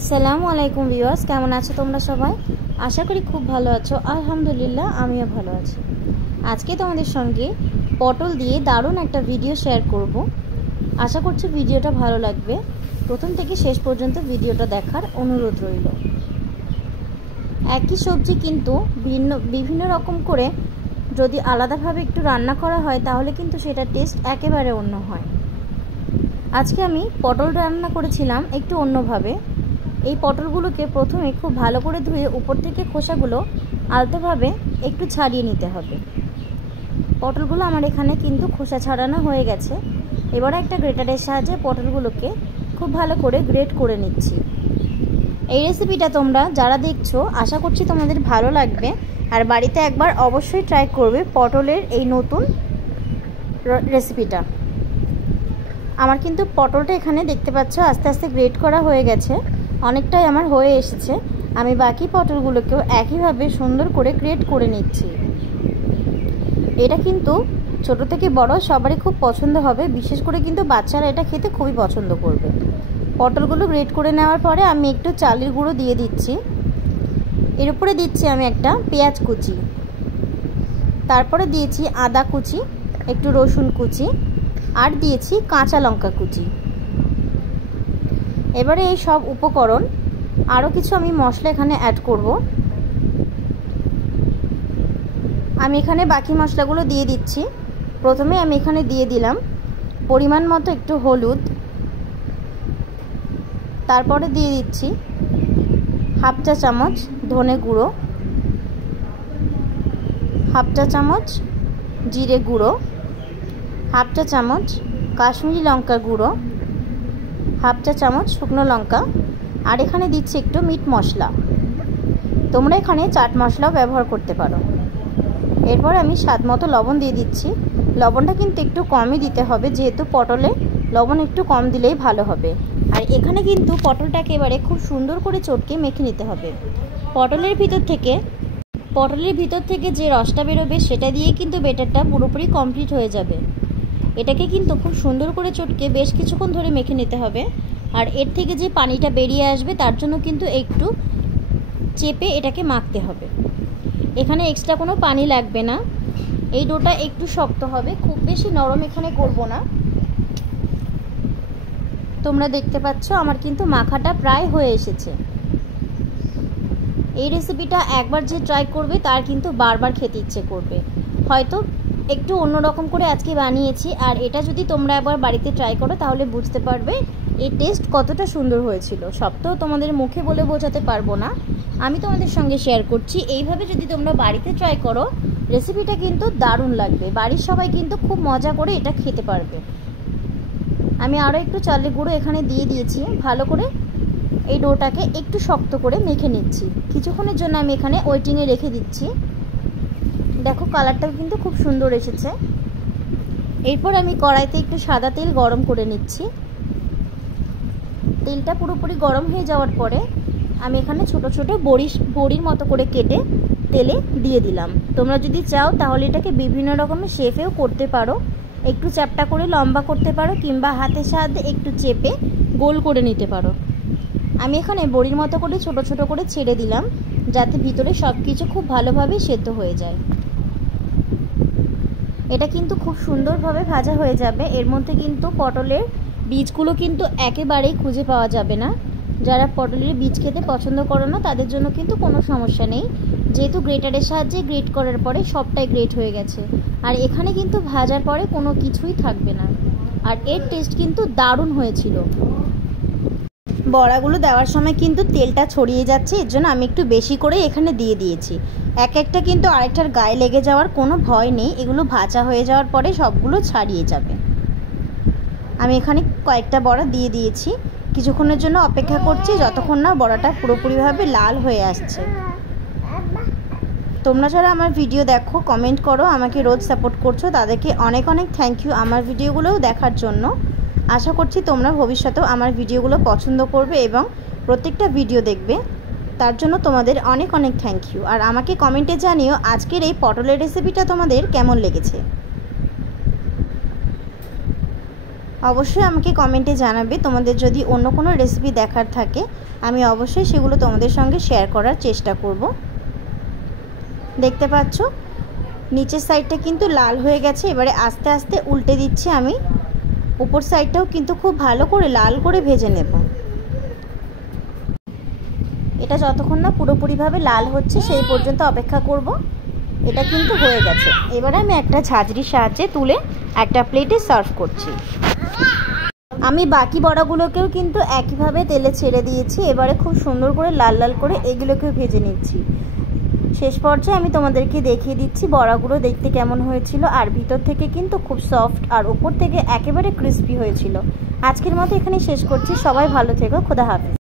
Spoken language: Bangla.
আসসালামু আলাইকুম ভিউয়ার্স, কেমন আছো তোমরা সবাই? আশা করি খুব ভালো আছো। আলহামদুলিল্লাহ, আমিও ভালো আছি। আজকে তোমাদের সঙ্গে পটল দিয়ে দারুণ একটা ভিডিও শেয়ার করব। আশা করছি ভিডিওটা ভালো লাগবে। প্রথম থেকে শেষ পর্যন্ত ভিডিওটা দেখার অনুরোধ রইল। একই সবজি কিন্তু বিভিন্ন রকম করে যদি আলাদাভাবে একটু রান্না করা হয় তাহলে কিন্তু সেটার টেস্ট একেবারে অন্য হয়। আজকে আমি পটল রান্না করেছিলাম একটু অন্যভাবে। এই পটলগুলোকে প্রথমে খুব ভালো করে ধুয়ে উপর থেকে খোসাগুলো আলতোভাবে একটু ছাড়িয়ে নিতে হবে। পটলগুলো আমার এখানে কিন্তু খোসা ছাড়ানো হয়ে গেছে। এবার একটা গ্রেটারের সাহায্যে পটলগুলোকে খুব ভালো করে গ্রেট করে নিচ্ছি। এই রেসিপিটা তোমরা যারা দেখছো আশা করছি তোমাদের ভালো লাগবে, আর বাড়িতে একবার অবশ্যই ট্রাই করবে পটলের এই নতুন রেসিপিটা। আমার কিন্তু পটলটা এখানে দেখতে পাচ্ছ আস্তে আস্তে গ্রেট করা হয়ে গেছে, অনেকটাই আমার হয়ে এসেছে। আমি বাকি পটলগুলোকেও একইভাবে সুন্দর করে গ্রেট করে নিচ্ছি। এটা কিন্তু ছোট থেকে বড় সবারই খুব পছন্দ হবে, বিশেষ করে কিন্তু বাচ্চারা এটা খেতে খুবই পছন্দ করবে। পটলগুলো গ্রেট করে নেওয়ার পরে আমি একটু চালের গুঁড়ো দিয়ে দিচ্ছি। এর উপরে দিচ্ছি আমি একটা পেঁয়াজ কুচি, তারপরে দিয়েছি আদা কুচি, একটু রসুন কুচি, আর দিয়েছি কাঁচা লঙ্কা কুচি। এবারে এই সব উপকরণ আরও কিছু আমি মশলা এখানে অ্যাড করব। আমি এখানে বাকি মশলাগুলো দিয়ে দিচ্ছি। প্রথমে আমি এখানে দিয়ে দিলাম পরিমাণ মতো একটু হলুদ, তারপরে দিয়ে দিচ্ছি হাফ চা চামচ ধনে গুঁড়ো, হাফ চা চামচ জিরে গুঁড়ো, হাফ চা চামচ কাশ্মীরি লঙ্কা গুঁড়ো, হাফ চা চামচ শুকনো লঙ্কা, আর এখানে দিচ্ছি একটু মিট মশলা। তোমরা এখানে চাট মশলাও ব্যবহার করতে পারো। এরপর আমি স্বাদ মতো লবণ দিয়ে দিচ্ছি। লবণটা কিন্তু একটু কমই দিতে হবে, যেহেতু পটলে লবণ একটু কম দিলেই ভালো হবে। আর এখানে কিন্তু পটলটাকে এবারে খুব সুন্দর করে চটকে মেখে নিতে হবে। পটলের ভিতর থেকে যে রসটা বেরোবে সেটা দিয়ে কিন্তু ব্যাটারটা পুরোপুরি কমপ্লিট হয়ে যাবে। এটাকে কিন্তু খুব সুন্দর করে চটকে বেশ কিছুক্ষণ ধরে মেখে নিতে হবে। আর এর থেকে যে পানিটা বেরিয়ে আসবে তার জন্য কিন্তু একটু চেপে এটাকে মাখতে হবে। এখানে এক্সট্রা কোনো পানি লাগবে না। এই ডোটা একটু শক্ত হবে, খুব বেশি নরম এখানে করব না। তোমরা দেখতে পাচ্ছ আমার কিন্তু মাখাটা প্রায় হয়ে এসেছে। এই রেসিপিটা একবার যে ট্রাই করবে তার কিন্তু বারবার খেতে ইচ্ছে করবে। হয়তো একটু অন্যরকম করে আজকে বানিয়েছি, আর এটা যদি তোমরা একবার বাড়িতে ট্রাই করো তাহলে বুঝতে পারবে এর টেস্ট কতটা সুন্দর হয়েছিল। সব তো তোমাদের মুখে বলে বোঝাতে পারবো না, আমি তোমাদের সঙ্গে শেয়ার করছি। এইভাবে যদি তোমরা বাড়িতে ট্রাই করো রেসিপিটা কিন্তু দারুণ লাগবে। বাড়ির সবাই কিন্তু খুব মজা করে এটা খেতে পারবে। আমি আরও একটু চালের গুঁড়ো এখানে দিয়ে দিয়েছি। ভালো করে এই ডোটাকে একটু শক্ত করে মেখে নিচ্ছি। কিছুক্ষণের জন্য আমি এখানে ওয়েটিংয়ে রেখে দিচ্ছি। দেখো কালারটাও কিন্তু খুব সুন্দর এসেছে। এরপর আমি কড়াইতে একটু সাদা তেল গরম করে নিচ্ছি। তেলটা পুরোপুরি গরম হয়ে যাওয়ার পরে আমি এখানে ছোট ছোট বড়ির মতো করে কেটে তেলে দিয়ে দিলাম। তোমরা যদি চাও তাহলে এটাকে বিভিন্ন রকমের শেপেও করতে পারো। একটু চ্যাপ্টা করে লম্বা করতে পারো, কিংবা হাতের সাহায্যে একটু চেপে গোল করে নিতে পারো। আমি এখানে বড়ির মতো করে ছোট ছোট করে ছেড়ে দিলাম, যাতে ভিতরে সব কিছু খুব ভালোভাবে সেদ্ধ হয়ে যায়। এটা কিন্তু খুব সুন্দরভাবে ভাজা হয়ে যাবে। এর মধ্যে কিন্তু পটলের বীজগুলো কিন্তু একেবারেই খুঁজে পাওয়া যাবে না। যারা পটলের বীজ খেতে পছন্দ করো না তাদের জন্য কিন্তু কোনো সমস্যা নেই, যেহেতু গ্রেটারের সাহায্যে গ্রেট করার পরে সবটাই গ্রেট হয়ে গেছে। আর এখানে কিন্তু ভাজার পরে কোনো কিছুই থাকবে না। আর এর টেস্ট কিন্তু দারুণ হয়েছিল। বড়াগুলো দেওয়ার সময় কিন্তু তেলটা ছড়িয়ে যাচ্ছে, এর জন্য আমি একটু বেশি করে এখানে দিয়ে দিয়েছি। এক একটা কিন্তু আরেকটার গায়ে লেগে যাওয়ার কোনো ভয় নেই। এগুলো ভাজা হয়ে যাওয়ার পরে সবগুলো ছাড়িয়ে যাবে। আমি এখানে কয়েকটা বড়া দিয়ে দিয়েছি। কিছুক্ষণের জন্য অপেক্ষা করছি যতক্ষণ না বড়াটা পুরোপুরিভাবে লাল হয়ে আসছে। তোমরা যারা আমার ভিডিও দেখো, কমেন্ট করো, আমাকে রোজ সাপোর্ট করছো, তাদেরকে অনেক অনেক থ্যাংক ইউ আমার ভিডিওগুলোও দেখার জন্য। আশা করছি তোমরা ভবিষ্যতেও আমার ভিডিওগুলো পছন্দ করবে এবং প্রত্যেকটা ভিডিও দেখবে। তার জন্য তোমাদের অনেক অনেক থ্যাংক ইউ। আর আমাকে কমেন্টে জানিও আজকের এই পটলের রেসিপিটা তোমাদের কেমন লেগেছে। অবশ্যই আমাকে কমেন্টে জানাবে তোমাদের যদি অন্য কোনো রেসিপি দেখার থাকে, আমি অবশ্যই সেগুলো তোমাদের সঙ্গে শেয়ার করার চেষ্টা করব। দেখতে পাচ্ছ নিচের সাইডটা কিন্তু লাল হয়ে গেছে। এবারে আস্তে আস্তে উল্টে দিচ্ছি আমি। উপর সাইডটাও কিন্তু খুব ভালো করে লাল করে ভেজে নেব। এটা যতক্ষণ না পুরোপুরিভাবে লাল হচ্ছে সেই পর্যন্ত অপেক্ষা করব। এটা কিন্তু হয়ে গেছে। এবারে আমি একটা ঝাঁঝরির সাহায্যে তুলে একটা প্লেটে সার্ভ করছি। আমি বাকি বড়াগুলোকেও কিন্তু একইভাবে তেলে ছেড়ে দিয়েছি। এবারে খুব সুন্দর করে লাল লাল করে এগুলোকেও ভেজে নিচ্ছি। শেষ পর্যায়ে আমি তোমাদেরকে দেখিয়ে দিচ্ছি বড়াগুলো দেখতে কেমন হয়েছিল। আর ভিতর থেকে কিন্তু খুব সফট আর উপর থেকে একেবারে ক্রিস্পি হয়েছিল। আজকের মতো এখানে শেষ করছি। সবাই ভালো থেকো। খোদা হাফেজ।